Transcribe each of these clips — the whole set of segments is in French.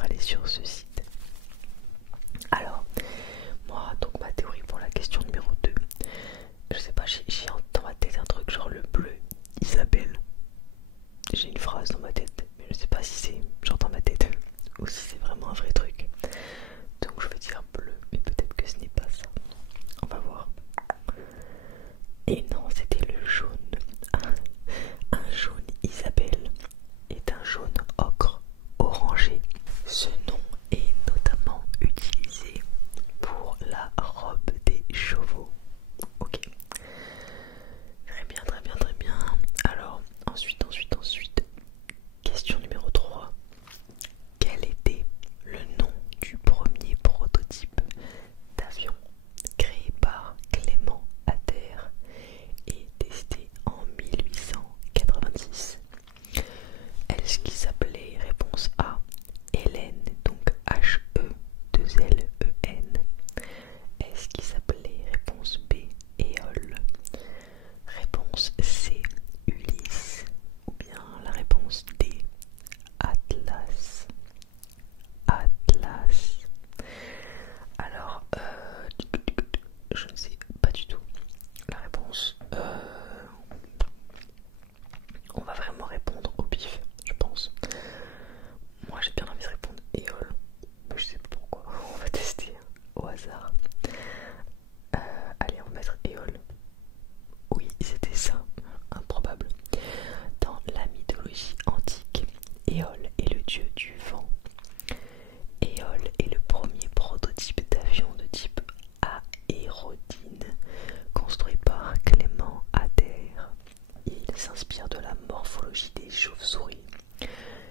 sûr aller sur ce site. Alors, moi, donc ma théorie pour la question numéro 2, je sais pas, j'ai dans ma tête un truc genre le bleu, Isabelle. J'ai une phrase dans ma tête, mais je sais pas si c'est genre dans ma tête ou si c'est vraiment un vrai truc. Donc je vais dire bleu, mais peut-être que ce n'est pas ça. On va voir. Et non, c'était le jaune. Un jaune Isabelle est un jaune ocre orangé. Ce nom est notamment utilisé pour la robe des chevaux. Ok. Très bien, très bien, très bien. Alors, ensuite. Question numéro 3. Quel était le nom du premier prototype d'avion créé par Clément Ader et testé en 1890? Est-ce qu'il s'appelait réponse A, Hélène, donc H-E-2-L-E-N? Est-ce qu'il s'appelait réponse B, Éole? Réponse C, Ulysse? Ou bien la réponse D, Atlas? Atlas. Alors, je ne sais pas du tout la réponse. On va vraiment répondre au pif, je pense. Moi j'ai bien envie de répondre Éole, mais je sais pas pourquoi. On va tester au hasard. Allez, on va mettre Éole. Oui, c'était ça, improbable. Dans la mythologie antique, Éole est le dieu du vent. Éole est le premier prototype d'avion de type aérodine construit par Clément Ader. Il s'inspire de la morphologie des chauves-souris.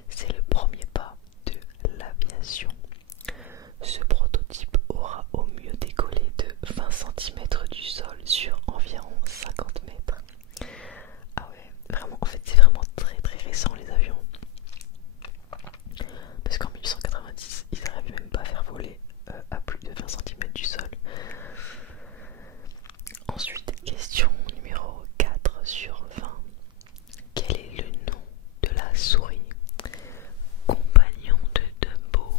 C'est le premier pas de l'aviation. Ce prototype aura au mieux décollé de 20 cm du sol sur environ 50 mètres. Ah ouais, vraiment, en fait c'est vraiment très très récent les avions. Parce qu'en 1890, ils n'arrivaient même pas à faire voler à plus de 20 cm du sol. Ensuite, question numéro 4 sur 20. Quel est le nom de la souris compagnon de Dumbo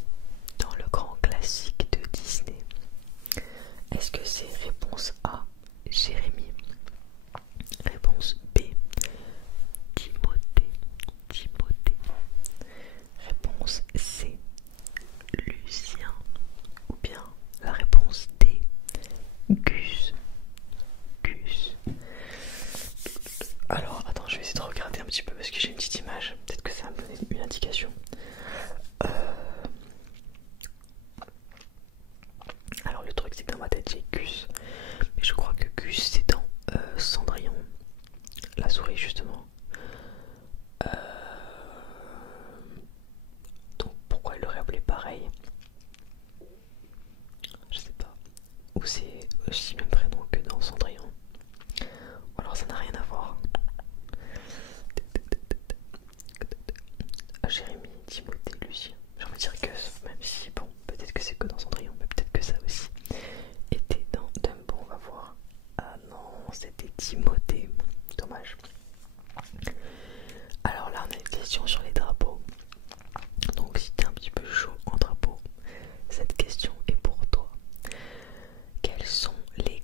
dans le grand classique de Disney? Est-ce que c'est réponse A, Jérémy? Réponse B, Timothée? Réponse C, Lucien? Ou bien la réponse D, Gus? Alors attends, je vais essayer de regarder un petit peu parce que j'ai une petite image, peut-être que ça va me donner une indication. Alors le truc c'est que dans ma tête j'ai Gus, mais je crois que Gus c'est dans Cendrillon, la souris justement. Donc pourquoi il l'aurait appelé pareil? Je sais pas. Ou c'est aussi le même prénom que dans Cendrillon. Ou alors ça n'a rien à voir. Jérémy, Timothée, Lucien. J'ai envie de dire Gus, même si bon, peut-être que c'est que dans Cendrillon, mais peut-être que ça aussi était dans Dumbo, on va voir. Ah non, c'était Timothée. Dommage. Alors là, on a une question sur les drapeaux. Donc si t'es un petit peu chaud en drapeau, cette question est pour toi. Quelles sont les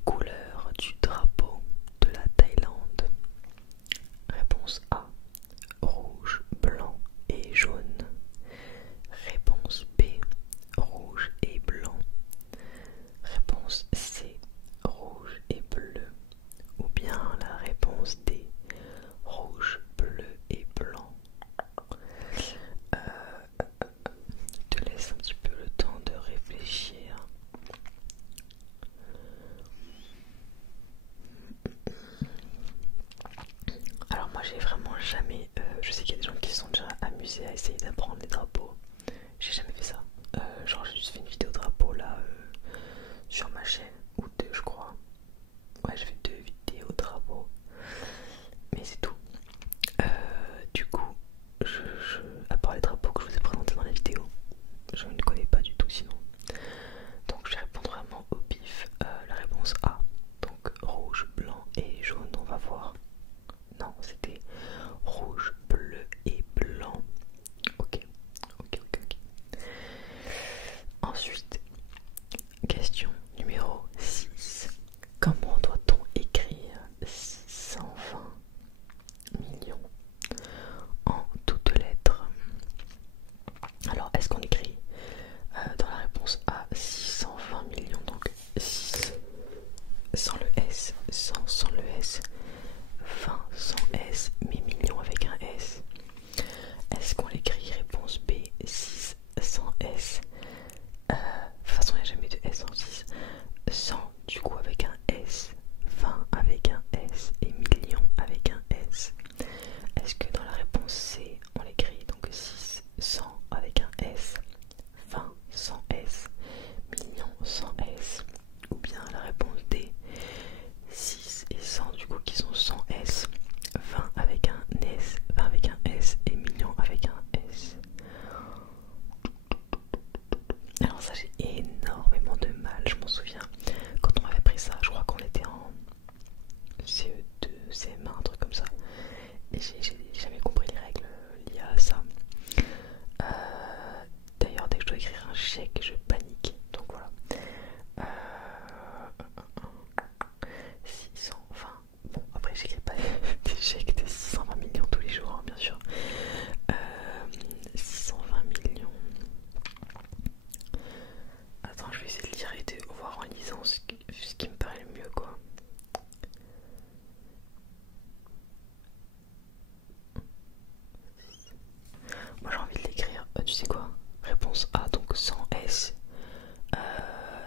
ça j'ai énormément de mal. Je m'en souviens quand on m'avait pris ça, je crois qu'on était en CE2, CM1, un truc comme ça. Et j'ai jamais compris les règles liées à ça. D'ailleurs, dès que je dois écrire un chèque, je panique. Donc voilà. 620. Bon, après, j'écris pas des chèques de 620 millions tous les jours, hein, bien sûr. 620 millions. Attends, je vais essayer de lire et de voir en lisant ce qui me paraît le mieux, quoi. Moi j'ai envie de l'écrire, tu sais quoi? Réponse A, donc sans S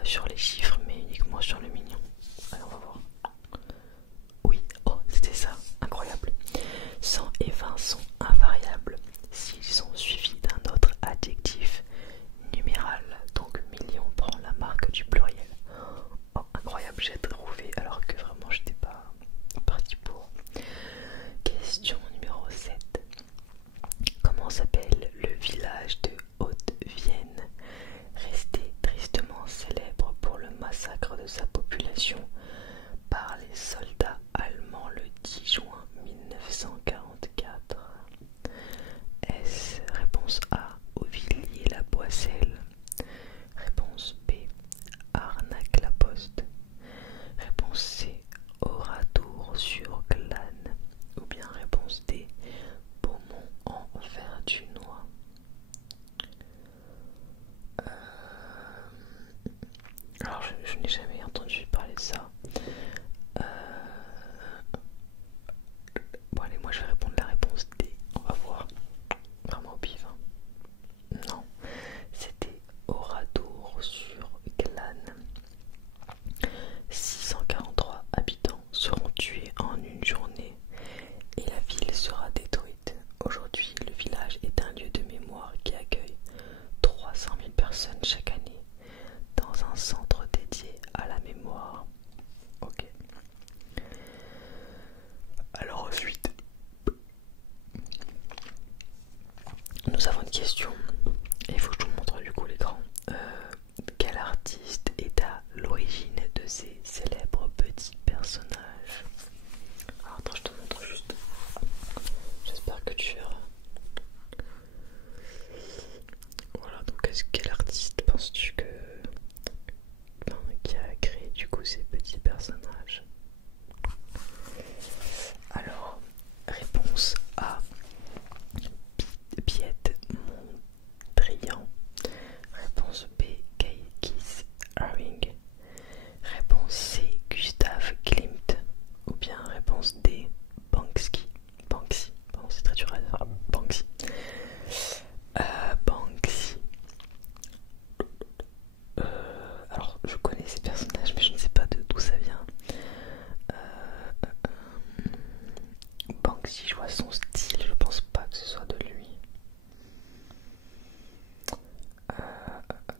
sur les chiffres, mais uniquement sur le million. Allez, on va voir. Oui, oh, c'était ça, incroyable. 100 et 20 sont invariables s'ils sont suivis d'un autre adjectif numéral. Donc million prend la marque du pluriel. Oh, incroyable, j'ai trouvé alors que vraiment j'étais pas parti pour. Question numéro 7. Comment s'appelle le village de Haute-Vienne, resté tristement célèbre pour le massacre de sa population par les soldats allemands le 10 juin 1944? S. Réponse A, Auvilliers-la-Boisselle. Réponse B, Arnac-la-Poste. Réponse C, Oradour-sur-Glane. Ou bien réponse D, Beaumont-en-Verdunois. Alors je n'ai jamais entendu parler de ça. Bon allez, moi je vais répondre la réponse D. On va voir. Vraiment au pif. Hein. Non, c'était Oradour-sur-Glane. 643 habitants seront tués en une journée et la ville sera détruite. Aujourd'hui, le village est un lieu de mémoire qui accueille 300 000 personnes chaque année dans un centre dédié à la mémoire. Ok. Alors ensuite, nous avons une question. Et il faut que je vous montre du coup l'écran. Quel artiste est à l'origine de ces célèbres petits personnages? Alors attends, je te montre juste. J'espère que tu verras. Voilà, donc quel artiste penses-tu que qui a créé du coup ces petits personnages? Alors, réponse A, Piet Mondrian. Réponse B, Keith Haring. Réponse C, Gustav Klimt. Ou bien réponse D, Banksy. Banksy, pardon, c'est très dur à dire. Banksy. Banksy. Alors je connais ces personnages mais je ne sais pas d'où ça vient. Banksy, je vois son style, je pense pas que ce soit de lui.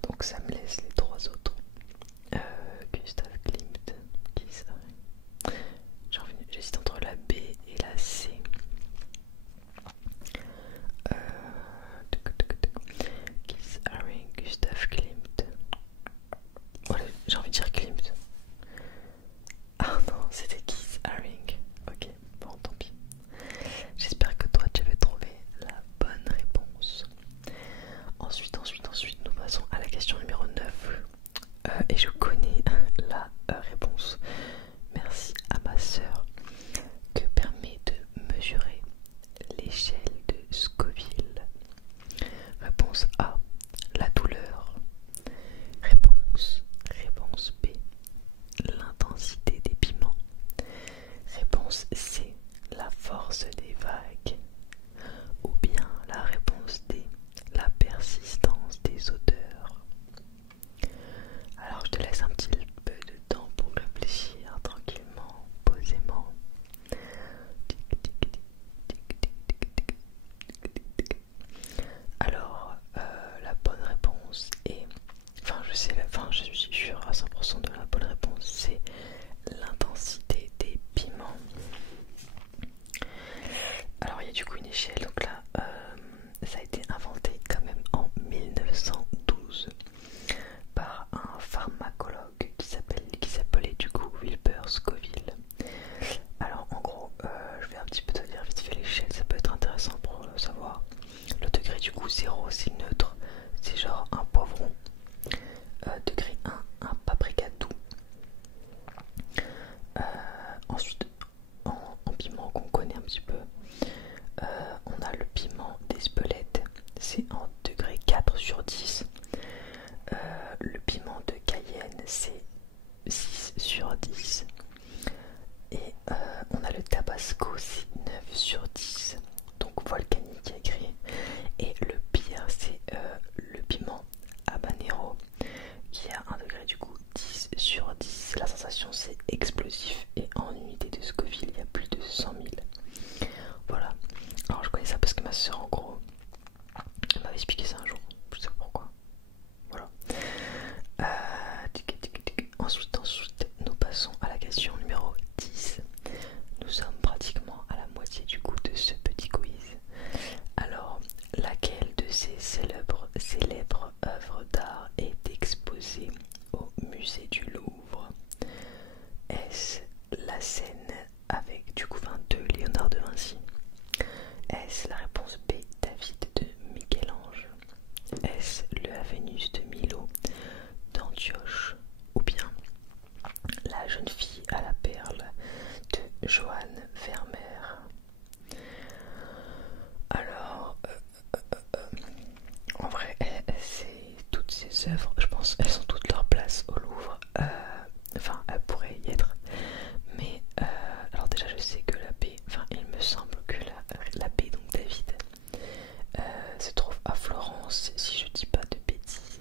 Donc ça me laisse les trois autres. Gustav Klimt, Keith Haring. J'hésite entre la B et la C. Keith Haring, Gustav Klimt. Voilà, j'ai envie de dire Klimt. Ah non, c'était Keith Haring. Ok, bon tant pis. J'espère que toi tu avais trouvé la bonne réponse. Ensuite, nous passons à la question numéro 9. Ensuite, nous passons à la question numéro 10. Nous sommes pratiquement à la moitié du coup de ce petit quiz. Alors, laquelle de ces célèbres œuvres d'art est exposée au musée du Louvre? Est-ce la scène avec du coup 22 Léonard de Vinci? Est-ce la réponse B, David de Michel-Ange? Est-ce la Vénus de Milo d'Antioche? Ou bien la jeune fille à la perle de Johann Vermeer? Alors, en vrai, c'est toutes ces œuvres, je pense, elles ont toutes leur place au Louvre. Enfin, elles pourraient y être. Mais, alors déjà, je sais que la baie, enfin, il me semble que la baie, donc David, se trouve à Florence, si je dis pas de bêtises.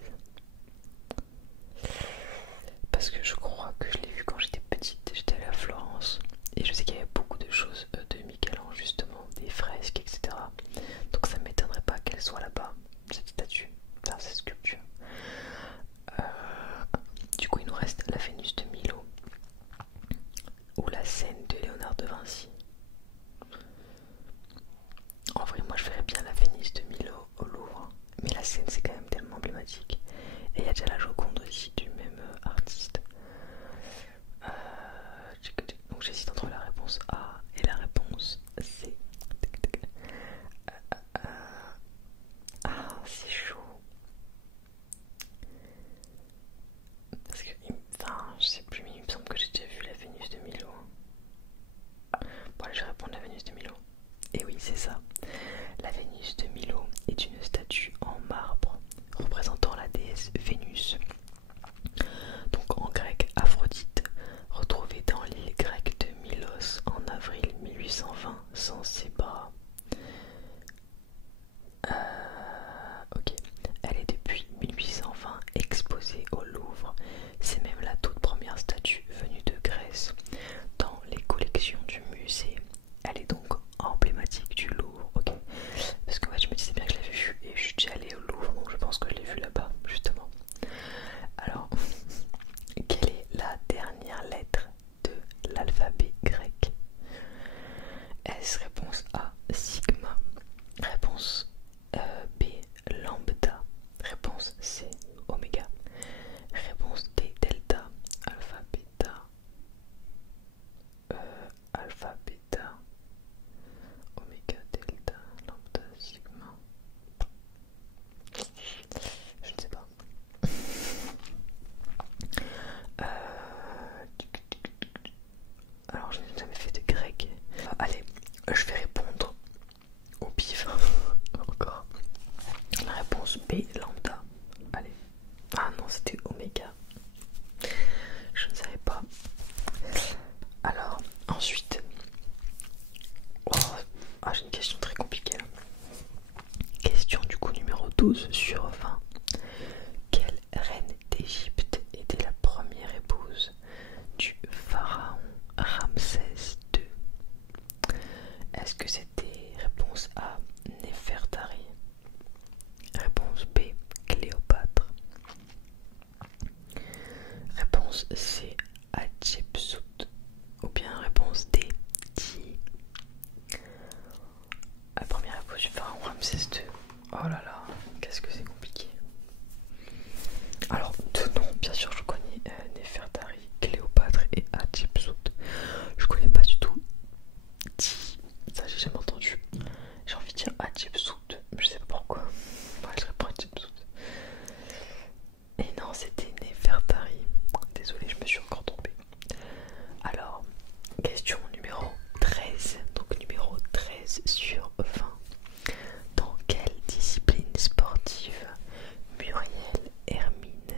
Parce que je crois que je l'ai vu quand j'étais petite, j'étais allée à Florence. Et je sais qu'il y avait beaucoup de choses de Michel-Ange, justement, des fresques, etc. Donc ça ne m'étonnerait pas qu'elle soit là-bas, cette statue, enfin cette sculpture. Du coup, il nous reste la Vénus de Milo ou la scène de Léonard de Vinci. En vrai, moi je ferais bien la Vénus de Milo au Louvre, mais la scène c'est quand même tellement emblématique. Et il y a déjà la Joconde aussi du même artiste. Donc j'hésite entre la réponse A et la réponse C. Ah, c'est chaud. Parce que, enfin, je sais plus, mais il me semble que j'ai déjà vu la Vénus de Milo. Bon, allez, je vais répondre la Vénus de Milo. Et oui, c'est ça. La Vénus de Milo est une statue en marbre représentant la déesse Vénus. Donc en grec, Aphrodite, retrouvée dans l'île grecque de Milos en avril 1820 sans ses bras. Ok, elle est depuis 1820 exposée au Louvre. C'est même la toute première statue venue de Grèce dans les collections du musée. Elle est donc emblématique du Louvre, ok. Parce que ouais, je me disais bien que je l'avais vue et je suis déjà allée au Louvre, donc je pense que je l'ai vue là-bas, justement. Alors, quelle est la dernière lettre de l'alphabet grec? Est-ce réponse A, sigma? Réponse B, lambda? Réponse C, oméga? Réponse D, delta? Alpha, bêta? Alpha, bêta? Oméga, delta, lambda, sigma? Je ne sais pas. Alors je n'ai jamais fait de grec. Allez, je vais répondre au pif. Encore. La réponse B, lambda. Allez. Ah non, c'était oméga. Je ne savais pas. Alors, ensuite. Oh, ah, j'ai une question très compliquée là. Question du coup numéro 12 sur 20. Quelle reine d'Égypte était la première épouse du pharaon Ramsès II? Est-ce que c'était réponse A, Néfertari? Réponse B, Cléopâtre? Réponse C, Hatshepsut? Ou bien réponse D, Ti? La première épouse du pharaon Ramsès II. Oh là là, qu'est-ce que c'est compliqué. Alors, de nom, bien sûr, je connais Néfertari, Cléopâtre et Hatshepsut. Je connais pas du tout Ti. Ça, j'ai jamais entendu. J'ai envie de dire Hatshepsut, mais je sais pas pourquoi. Ouais, je réponds Hatshepsut. Et non, c'était Néfertari. Désolée, je me suis encore trompée. Alors, question numéro 13. Donc numéro 13 sur 20. Dans quelle discipline sportive Muriel Hermine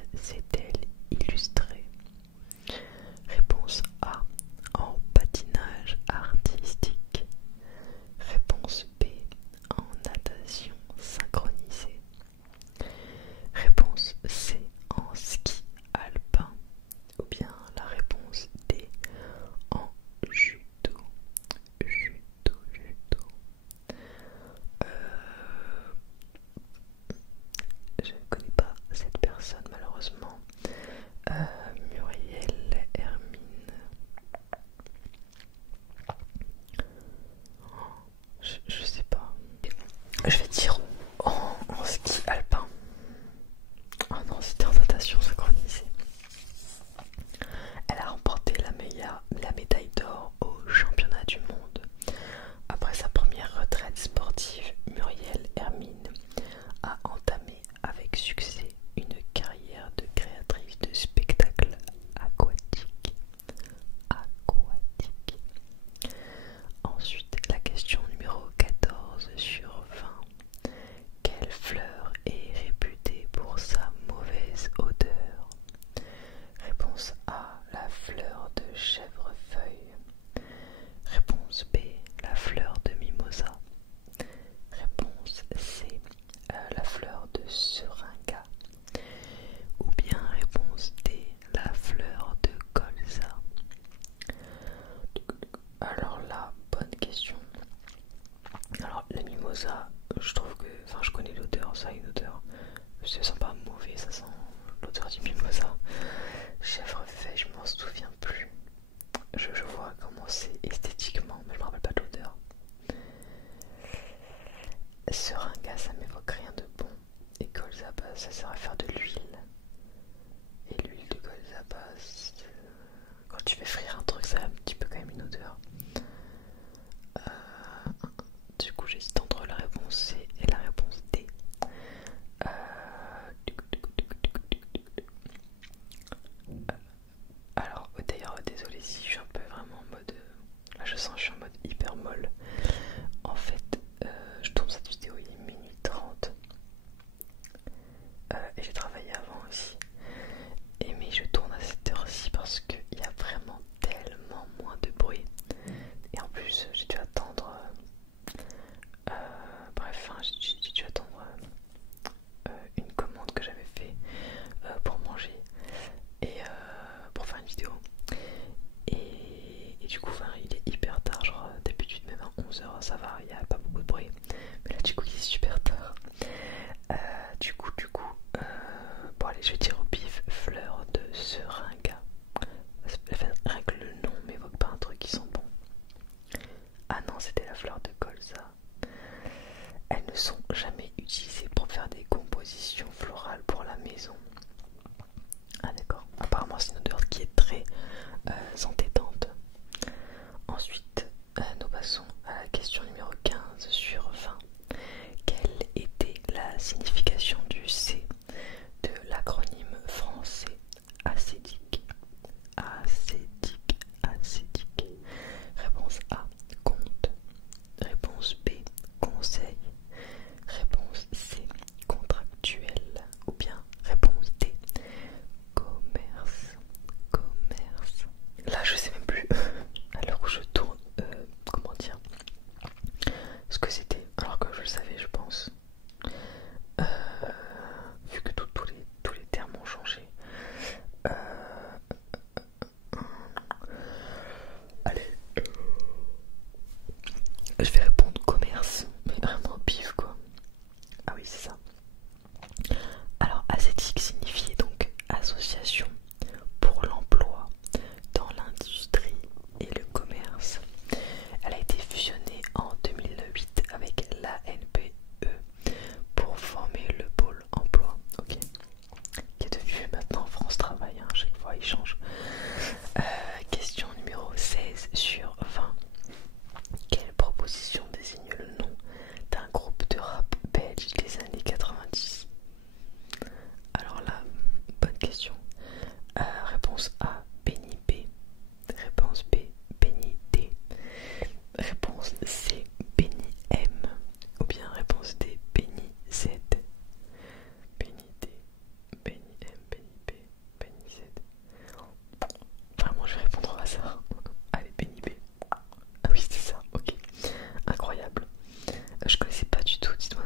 colza, je trouve que, enfin je connais l'odeur, ça a une odeur, ça sent pas mauvais, ça sent l'odeur du mimosa. Chèvrefeuille, je m'en souviens plus. Je vois comment c'est esthétiquement, mais je me rappelle pas de l'odeur. Seringa, ça m'évoque rien de bon. Et colza, bah, ça sert à faire de l'huile. Et l'huile de colza, bah, quand tu fais frire un truc, ça a un petit peu quand même une odeur. Du coup, j'hésite entre la réponse C et la réponse D. Alors, d'ailleurs, désolé si je suis un peu vraiment en mode. Là, je sens que je suis en mode hyper molle. En fait, je tourne cette vidéo, il est minuit 30. Et j'ai travaillé avant aussi. Mais je tourne à cette heure-ci parce qu'il y a vraiment tellement moins de bruit. Et en plus, j'ai dû attendre. J'ai dû attendre une commande que j'avais fait pour manger et pour faire une vidéo. Et du coup, il est hyper tard. Genre, d'habitude, même à 11h, ça va, il n'y a pas beaucoup de bruit. Mais là, du coup, il est super tard. Bon, allez, je vais dire au pif fleur de seringa. Rien que le nom m'évoque pas un truc qui sent bon. Ah non, c'était la fleur de colza. Elles ne sont jamais utilisées pour faire des compositions florales pour la maison. Ah d'accord, apparemment c'est une odeur qui est très entêtante. Ensuite, nous passons à la question numéro 15 sur 20. Quelle était la signification du C de l'acronyme français acédique? Acédique, acédique. Réponse A, compte. Réponse B, conseil. Réponse C, contractuel. Ou bien réponse D, commerce. Commerce. Là, je sais même plus à l'heure où je tourne, comment dire, ce que c'était, alors que je le savais, je pense. Vu que tous les termes ont changé. Allez, je vais répondre commerce, mais vraiment pif quoi. Ah oui, c'est ça. Alors, ASETIC signifiait donc association pour l'emploi dans l'industrie et le commerce. Elle a été fusionnée en 2008 avec l'ANPE pour former le pôle emploi, ok, qui est devenu maintenant France Travail, hein, à chaque fois il change. Question numéro 16 sur 20. Quelle proposition désigne le nom d'un groupe de rap belge des années 90? Alors là, bonne question. Réponse A, Benny B. Réponse B, Benny D. Réponse C, Benny M. Ou bien réponse D, Benny Z. Benny D, Benny M, Benny B, Benny Z. Vraiment, je vais répondre au hasard. Allez, Benny B. Ah oui, c'est ça, ok. Incroyable. Je connaissais pas du tout. Dites-moi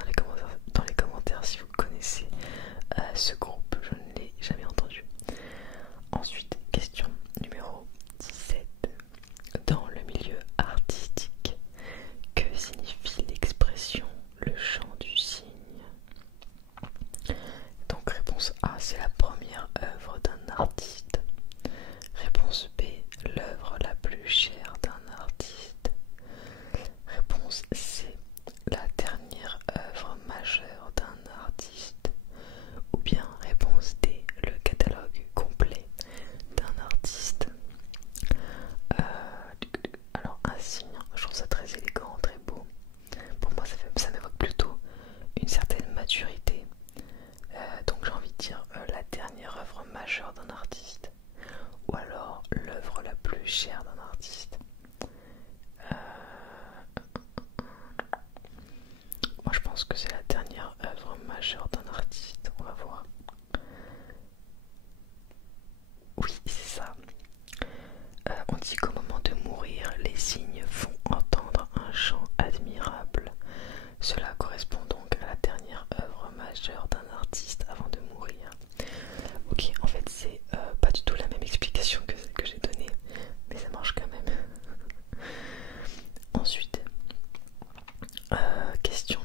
dans les commentaires si vous connaissez ce groupe. Je ne l'ai jamais entendu. Ensuite, question numéro 17. Dans le milieu artistique, que signifie l'expression le chant du cygne? Donc réponse A, c'est la première œuvre d'un artiste. Réponse B, l'œuvre la plus chère d'un artiste. Réponse C, la dernière œuvre majeure d'un artiste. Ou bien réponse D, le catalogue complet d'un artiste. Alors un cygne, je trouve ça très élégant, très beau. Pour moi ça m'évoque plutôt une certaine maturité. Donc j'ai envie de dire la dernière œuvre majeure d'un artiste. Ou alors l'œuvre la plus chère d'un artiste. Moi je pense que c'est la dernière œuvre majeure d'un artiste. On va voir. Oui, c'est ça. On dit qu'au moment de mourir, les cygnes font entendre un chant admirable. Cela correspond donc à la dernière œuvre majeure d'un artiste avant de mourir. Ok, en fait c'est pas du tout la même explication que celle que j'ai donnée, mais ça marche quand même. Ensuite, question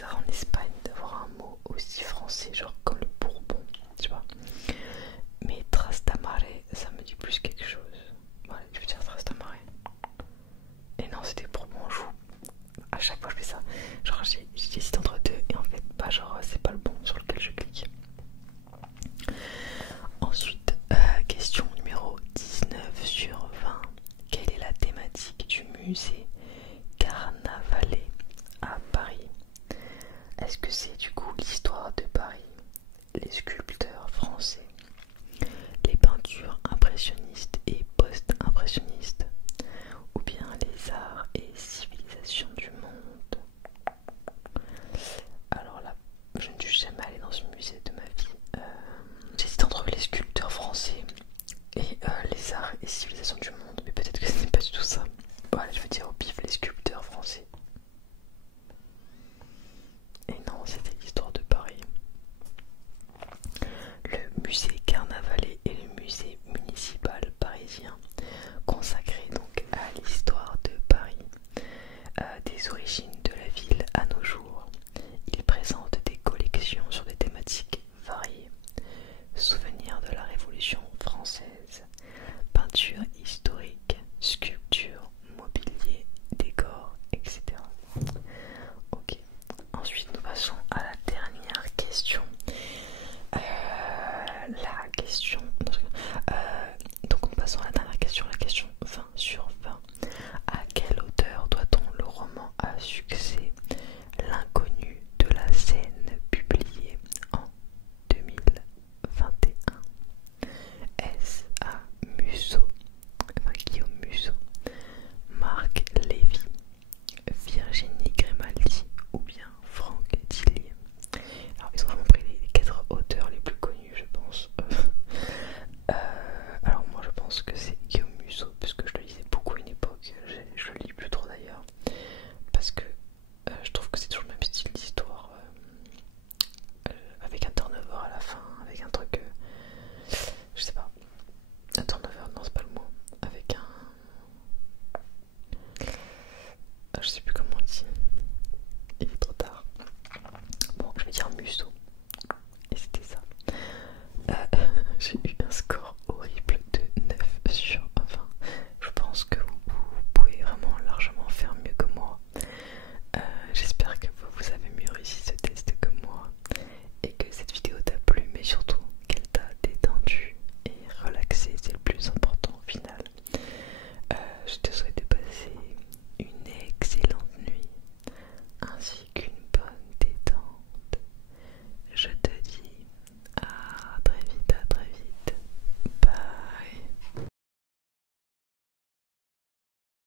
bizarre en Espagne d'avoir un mot aussi français, genre comme le Bourbon, tu vois. Mais Trastamare, ça me dit plus quelque chose. Voilà, je veux dire Trastamare. Et non, c'était Bourbon-Joux. À chaque fois je fais ça. Genre j'hésite entre deux et en fait, bah genre c'est pas le bon sur lequel je clique. Ensuite, question numéro 19 sur 20. Quelle est la thématique du musée Carnavalet à Paris? Est-ce que c'est du coup l'histoire de Paris, les sculpteurs français, les peintures impressionnistes et post-impressionnistes, ou bien les arts et civilisations du monde? Alors là, je ne suis jamais